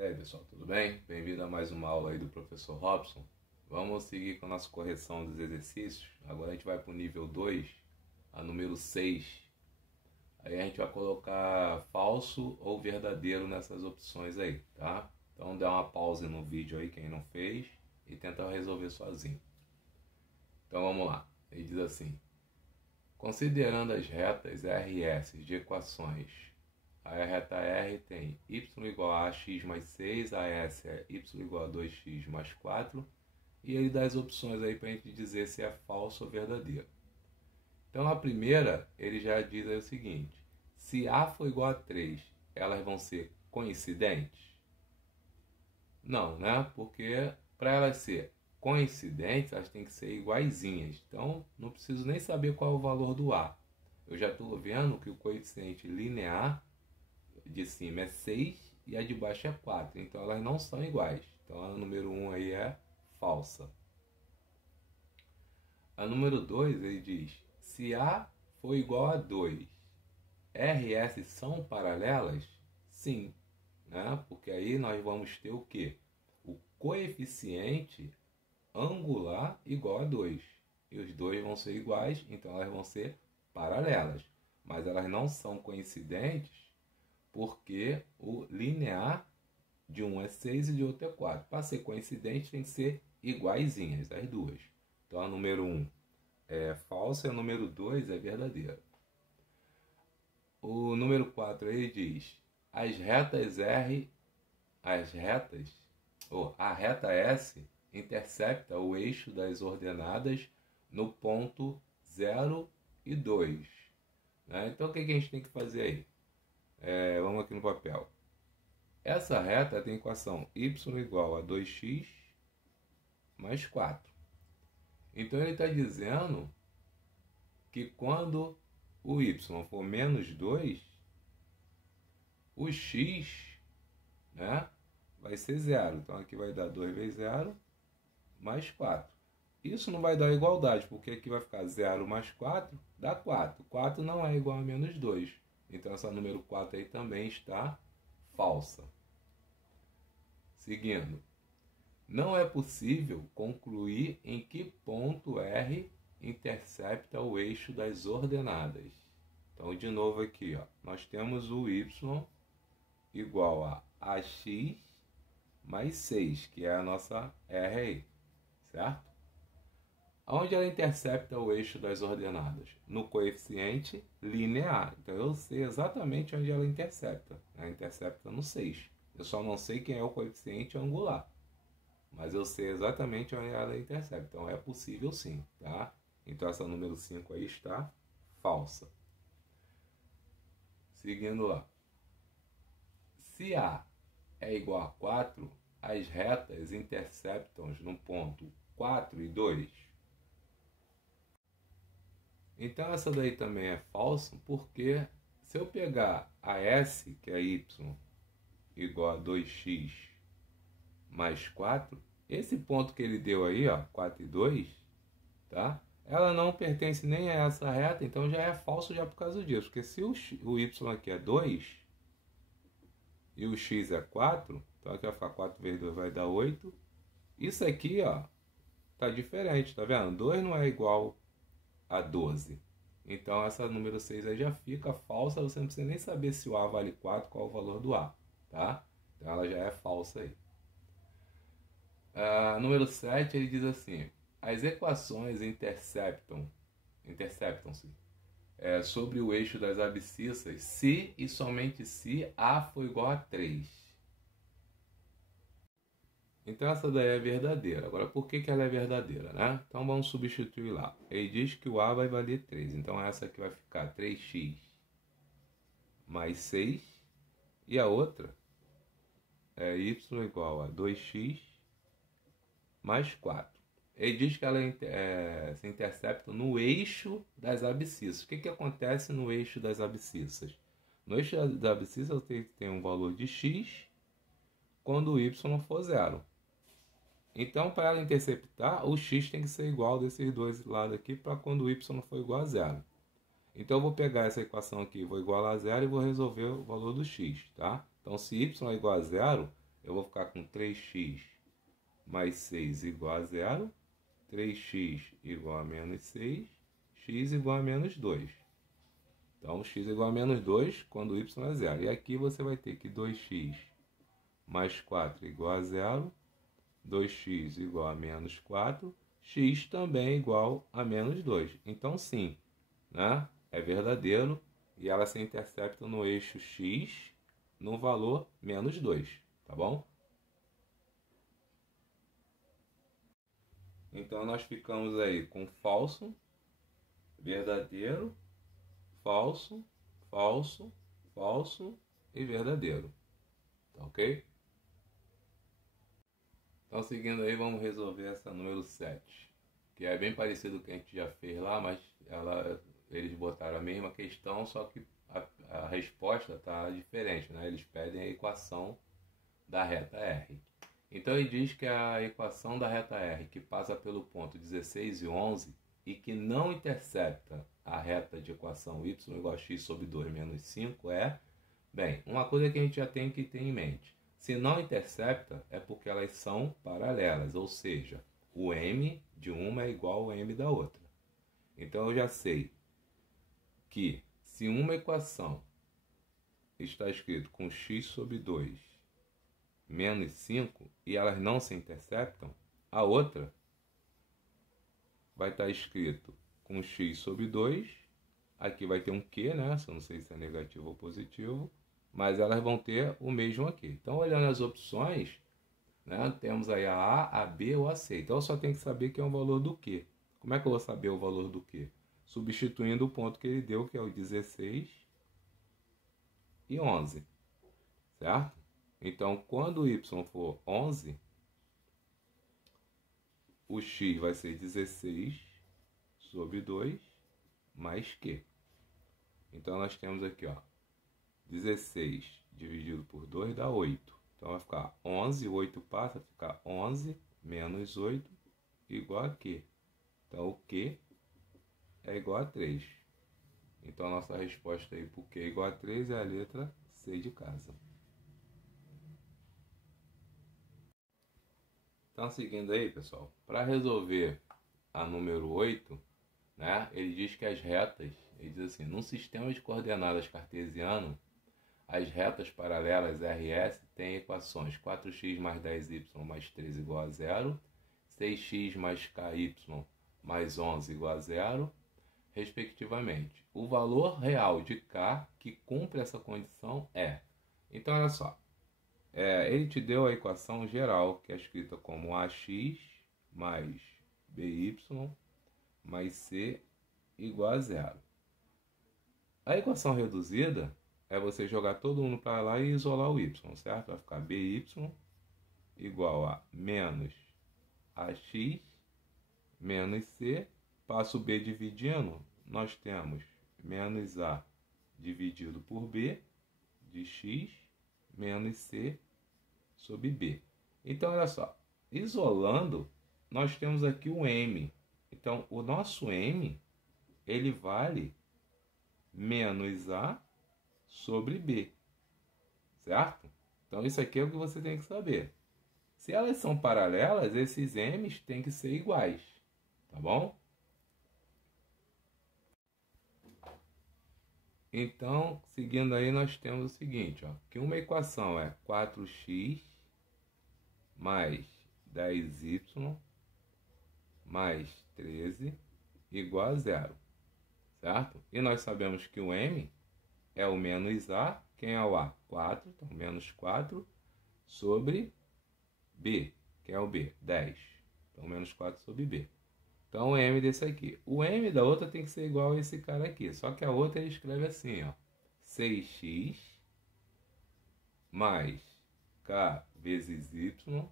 E aí pessoal, tudo bem? Bem-vindo a mais uma aula aí do professor Robson. Vamos seguir com a nossa correção dos exercícios. Agora a gente vai para o nível 2, a número 6. Aí a gente vai colocar falso ou verdadeiro nessas opções aí, tá? Então dá uma pausa no vídeo aí, quem não fez, e tenta resolver sozinho. Então vamos lá. Ele diz assim: considerando as retas RS de equações, a reta R tem y igual a x mais 6, a S é y igual a 2x mais 4, e ele dá as opções aí para a gente dizer se é falso ou verdadeiro. Então a primeira, ele já diz aí o seguinte: se A for igual a 3, elas vão ser coincidentes? Não, né? Porque para elas ser coincidentes, elas têm que ser iguaizinhas. Então não preciso nem saber qual é o valor do A. Eu já estou vendo que o coeficiente linear de cima é 6 e a de baixo é 4. Então elas não são iguais. Então a número 1 aí é falsa. A número 2 ele diz: se A for igual a 2, RS são paralelas? Sim, né? Porque aí nós vamos ter o quê? O coeficiente angular igual a 2. E os dois vão ser iguais, então elas vão ser paralelas. Mas elas não são coincidentes porque o linear de um é 6 e de outro é 4. Para ser coincidente tem que ser iguaizinhas, as duas. Então a número 1 é falsa e a número 2 é verdadeira. O número 4 aí diz: a reta S intercepta o eixo das ordenadas no ponto 0 e 2. Né? Então o que a gente tem que fazer aí? Vamos aqui no papel. Essa reta tem a equação y igual a 2x mais 4. Então ele está dizendo que quando o y for menos 2, o x, né, vai ser 0. Então aqui vai dar 2 vezes 0 mais 4. Isso não vai dar igualdade, porque aqui vai ficar 0 mais 4 dá 4. 4 não é igual a menos 2. Então essa número 4 aí também está falsa. Seguindo. Não é possível concluir em que ponto R intercepta o eixo das ordenadas. Então, de novo aqui, ó, nós temos o y igual a ax mais 6, que é a nossa R aí, certo? Onde ela intercepta o eixo das ordenadas? No coeficiente linear. Então eu sei exatamente onde ela intercepta. Ela intercepta no 6. Eu só não sei quem é o coeficiente angular. Mas eu sei exatamente onde ela intercepta. Então é possível sim, tá? Então essa número 5 aí está falsa. Seguindo lá. Se A é igual a 4, as retas interceptam no ponto 4 e 2. Então essa daí também é falsa, porque se eu pegar a S, que é y, igual a 2x mais 4, esse ponto que ele deu aí, ó, 4 e 2, tá? Ela não pertence nem a essa reta, então já é falso já por causa disso. Porque se o y aqui é 2 e o x é 4, então aqui vai ficar 4 vezes 2 vai dar 8. Isso aqui, ó, tá diferente, tá vendo? 2 não é igual a 12. Então essa número 6 aí já fica falsa, você não precisa nem saber se o A vale 4, qual é o valor do A, tá? Então ela já é falsa aí. Número 7 ele diz assim: as equações interceptam-se sobre o eixo das abscissas se e somente se A for igual a 3. Então essa daí é verdadeira. Agora, por que ela é verdadeira, né? Então vamos substituir lá. Ele diz que o A vai valer 3. Então essa aqui vai ficar 3x mais 6. E a outra é y igual a 2x mais 4. Ele diz que ela se intercepta no eixo das abscissas. O que acontece no eixo das abscissas? No eixo das abscissas eu tenho que ter um valor de x quando o y for 0. Então, para ela interceptar, o x tem que ser igual desses dois lados aqui para quando o y for igual a 0. Então, eu vou pegar essa equação aqui, vou igualar a 0 e vou resolver o valor do x, tá? Então, se y é igual a 0, eu vou ficar com 3x mais 6 igual a 0, 3x igual a menos 6, x igual a menos 2. Então, x igual a menos 2 quando y é 0. E aqui você vai ter que 2x mais 4 igual a 0, 2x igual a menos 4, x também igual a menos 2. Então, sim, né? É verdadeiro e ela se intercepta no eixo x no valor menos 2, tá bom? Então, nós ficamos aí com falso, verdadeiro, falso, falso, falso e verdadeiro. Tá ok? Então, seguindo aí, vamos resolver essa número 7, que é bem parecido com o que a gente já fez lá, mas eles botaram a mesma questão, só que a resposta está diferente, né? Eles pedem a equação da reta R. Então, ele diz que a equação da reta R, que passa pelo ponto 16 e 11, e que não intercepta a reta de equação y igual a x sobre 2 menos 5 bem, uma coisa que a gente já tem que ter em mente. Se não intercepta, é porque elas são paralelas, ou seja, o m de uma é igual ao m da outra. Então, eu já sei que se uma equação está escrito com x sobre 2 menos 5 e elas não se interceptam, a outra vai estar escrito com x sobre 2, aqui vai ter um q, né? Eu não sei se é negativo ou positivo, mas elas vão ter o mesmo aqui. Então, olhando as opções, né, temos aí a A, a B ou a C. Então, eu só tenho que saber que é o valor do Q. Como é que eu vou saber o valor do Q? Substituindo o ponto que ele deu, que é o 16 e 11. Certo? Então, quando o y for 11, o x vai ser 16 sobre 2 mais Q. Então, nós temos aqui, ó, 16 dividido por 2 dá 8. Então, vai ficar 11, 8 passa a ficar 11 menos 8 igual a Q. Então, o Q é igual a 3. Então, a nossa resposta aí para o Q igual a 3 é a letra C de casa. Então, seguindo aí, pessoal, para resolver a número 8, né, ele diz que as retas, ele diz assim, num sistema de coordenadas cartesiano, as retas paralelas RS têm equações 4x mais 10y mais 3 igual a 0, 6x mais ky mais 11 igual a 0, respectivamente. O valor real de k que cumpre essa condição é... Então, olha só. Ele te deu a equação geral, que é escrita como ax mais by mais c igual a 0. A equação reduzida é você jogar todo mundo para lá e isolar o y, certo? Vai ficar by igual a menos ax menos c. Passo o b dividindo, nós temos menos a dividido por b de x menos c sobre b. Então, olha só, isolando, nós temos aqui o m. Então, o nosso m, ele vale menos a sobre b, certo? Então, isso aqui é o que você tem que saber. Se elas são paralelas, esses m's têm que ser iguais, tá bom? Então, seguindo aí, nós temos o seguinte, ó, que uma equação é 4x mais 10y mais 13 igual a 0, certo? E nós sabemos que o m é o menos a, quem é o a? 4, então menos 4 sobre b, quem é o b? 10, então menos 4 sobre b. Então, o m desse aqui. O m da outra tem que ser igual a esse cara aqui. Só que a outra ele escreve assim, ó. 6x mais k vezes y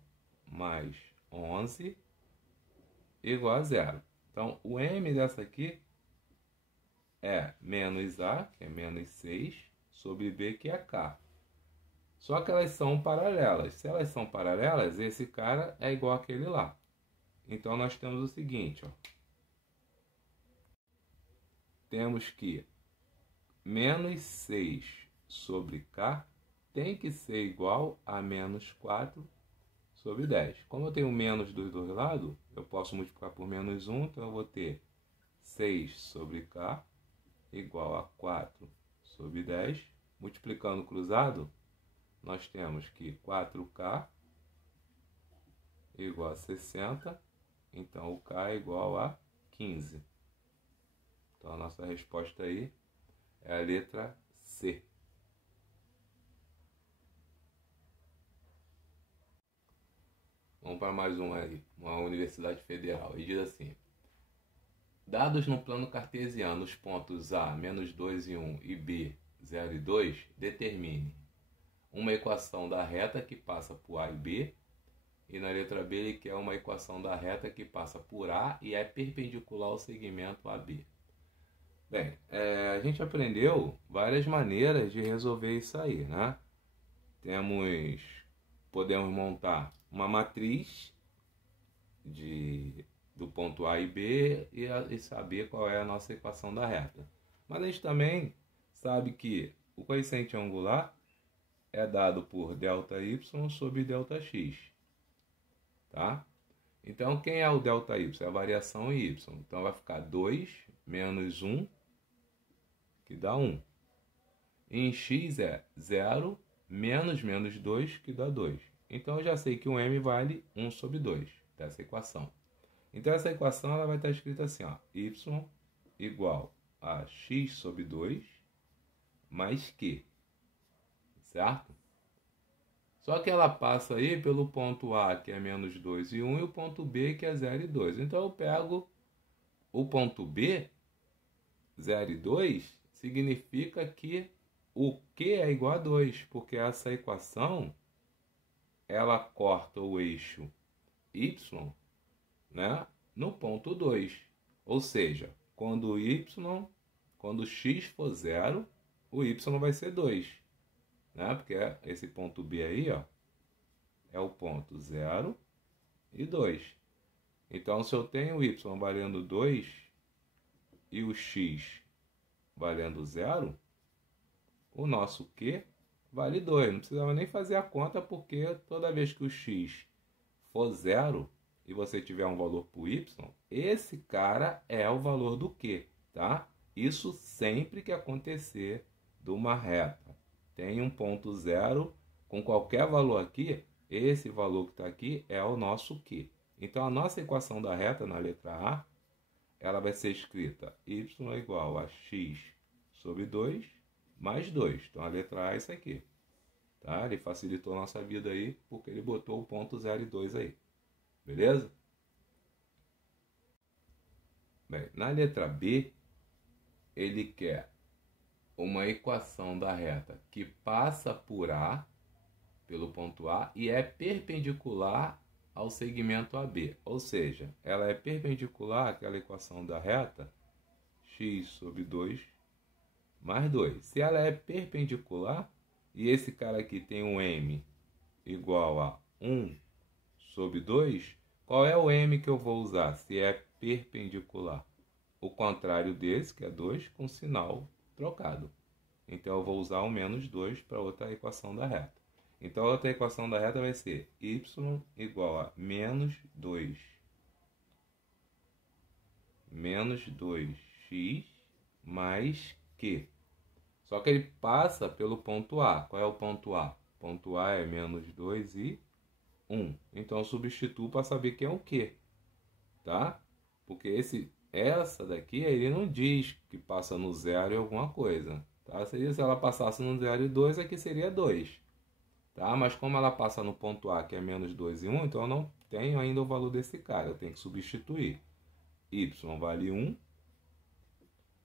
mais 11 igual a 0. Então, o m dessa aqui é menos a, que é menos 6, sobre b, que é k. Só que elas são paralelas. Se elas são paralelas, esse cara é igual àquele lá. Então, nós temos o seguinte, ó. Temos que menos 6 sobre k tem que ser igual a menos 4 sobre 10. Como eu tenho menos dos dois lados, eu posso multiplicar por menos 1, então eu vou ter 6 sobre k igual a 4 sobre 10. Multiplicando cruzado, nós temos que 4k igual a 60, então o k é igual a 15. Então a nossa resposta aí é a letra C. Vamos para mais um aí, uma Universidade Federal. E diz assim: dados no plano cartesiano os pontos A, menos 2 e 1 e B, 0 e 2, determine uma equação da reta que passa por A e B. E na letra B ele quer uma equação da reta que passa por A e é perpendicular ao segmento AB. Bem, a gente aprendeu várias maneiras de resolver isso aí, né? Podemos montar uma matriz do ponto A e B e saber qual é a nossa equação da reta. Mas a gente também sabe que o coeficiente angular é dado por ΔY sobre ΔX, tá? Então, quem é o ΔY? É a variação em y. Então, vai ficar 2 menos 1, que dá 1. E em x é 0 menos 2, que dá 2. Então, eu já sei que o m vale 1 sobre 2 dessa equação. Então, essa equação ela vai estar escrita assim, ó, y igual a x sobre 2 mais q, certo? Só que ela passa aí pelo ponto A, que é menos 2 e 1, e o ponto B, que é 0 e 2. Então, eu pego o ponto B, 0 e 2, significa que o Q é igual a 2, porque essa equação, ela corta o eixo Y, né, no ponto 2. Ou seja, quando x for 0, o Y vai ser 2. Né? Porque esse ponto B aí, ó, é o ponto 0 e 2. Então, se eu tenho o Y valendo 2 e o X valendo 0, o nosso Q vale 2. Não precisava nem fazer a conta, porque toda vez que o X for 0 e você tiver um valor para o Y, esse cara é o valor do Q, tá? Isso sempre que acontecer de uma reta. Tem um ponto 0 com qualquer valor aqui, esse valor que está aqui é o nosso Q. Então, a nossa equação da reta na letra A, ela vai ser escrita y igual a x sobre 2 mais 2. Então, a letra A é isso aqui. Tá? Ele facilitou a nossa vida aí, porque ele botou o ponto 0 e 2 aí. Beleza? Bem, na letra B, ele quer uma equação da reta que passa por A, pelo ponto A, e é perpendicular ao segmento AB. Ou seja, ela é perpendicular àquela equação da reta x sobre 2 mais 2. Se ela é perpendicular, e esse cara aqui tem um m igual a 1 sobre 2, qual é o m que eu vou usar se é perpendicular? O contrário desse, que é 2, com sinal trocado. Então, eu vou usar o menos 2 para outra equação da reta. Então, a outra equação da reta vai ser y igual a menos 2x mais q. Só que ele passa pelo ponto A. Qual é o ponto A? O ponto A é menos 2 e 1. Então, eu substituo para saber quem é o Q. Tá? Porque essa daqui, ele não diz que passa no 0 e alguma coisa. Tá? Se ela passasse no 0 e 2, aqui seria 2. Tá? Mas como ela passa no ponto A, que é menos 2 e 1, então eu não tenho ainda o valor desse cara. Eu tenho que substituir. Y vale 1.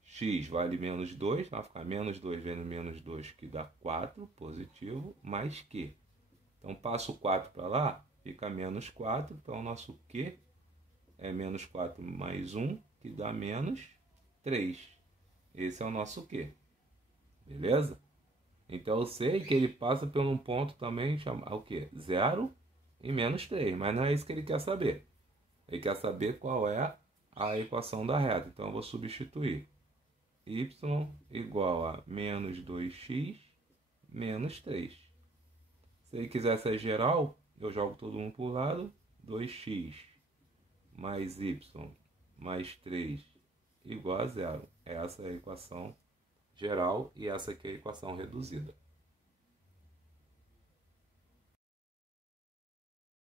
X vale menos 2, vai ficar menos 2 vezes menos 2, que dá 4, positivo, mais Q. Então, passo o 4 para lá, fica menos 4, então o nosso Q é menos 4 mais 1, que dá menos 3. Esse é o nosso Q. Beleza? Então, eu sei que ele passa por um ponto também, chamado o quê? 0 e menos 3, mas não é isso que ele quer saber. Ele quer saber qual é a equação da reta. Então, eu vou substituir. Y igual a menos 2x menos 3. Se ele quiser ser geral, eu jogo todo mundo para o lado. 2x mais y mais 3 igual a zero. Essa é a equação geral e essa aqui é a equação reduzida.